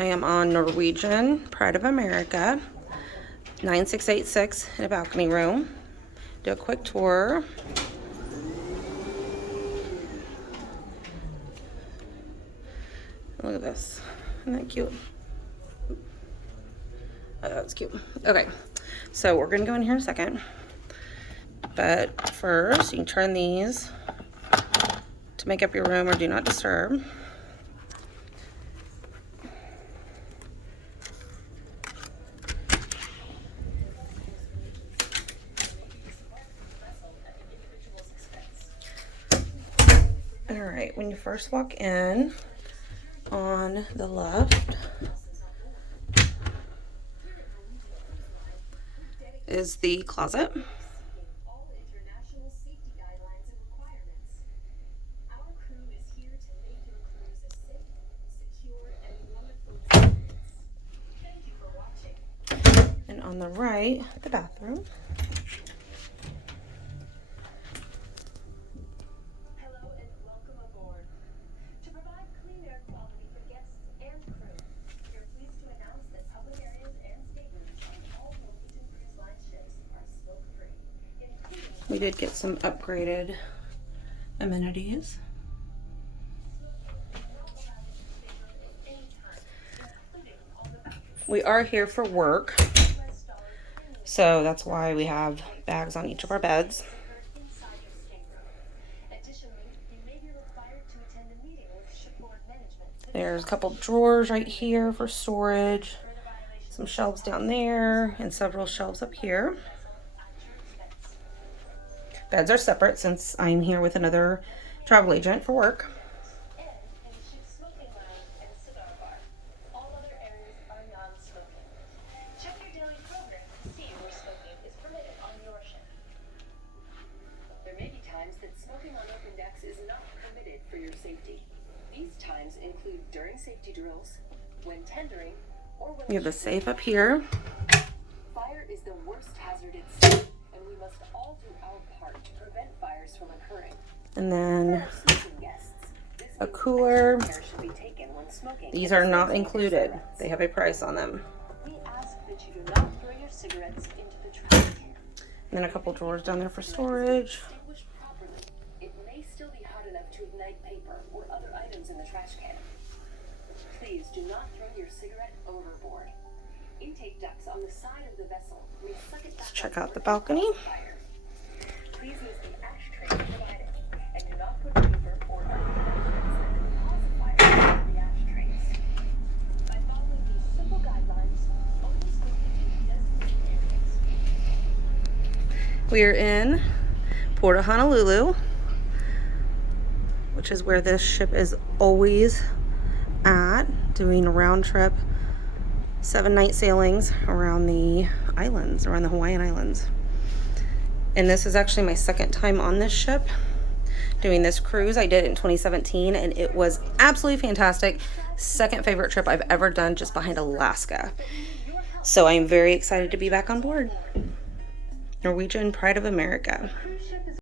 I am on Norwegian, Pride of America, 9686 in a balcony room. Do a quick tour. Look at this. Isn't that cute? Oh, that's cute. Okay, so we're gonna go in here in a second. But first, you can turn these to make up your room or do not disturb. All right, when you first walk in, on the left is the closet. And on the right, the bathroom. We did get some upgraded amenities. We are here for work, so that's why we have bags on each of our beds. There's a couple drawers right here for storage, some shelves down there, and several shelves up here. Beds are separate since I'm here with another travel agent for work. There may be times that smoking on open decks is not permitted for your safety. These times include during safety drills, when tendering, or when We have the safe up here. Fire is the worst hazard at sea, and we must all do our part to prevent fires from occurring. And then For our sleeping guests, this a means cooler. extra care should be taken when smoking. These are not included. They have a price on them. We ask that you do not throw your cigarettes into the trash can. And then a couple drawers down there for storage. Extinguished properly, it may still be hot enough to ignite paper or other items in the trash can. Please do not throw your cigarette overboard. Intake ducts on the side of the vessel may suck it back. Let's check out the balcony. Fire. Please use the ashtray provided and do not put paper or other items that could cause a fire in the ashtrays. By following these simple guidelines, only smoking in designated areas. We are in Port of Honolulu, which is where this ship is always at, doing a round trip 7-night sailings around the islands, around the Hawaiian Islands. And this is actually my second time on this ship doing this cruise. I did it in 2017 and it was absolutely fantastic. Second favorite trip I've ever done, just behind Alaska. So I'm very excited to be back on board. Norwegian, Pride of America.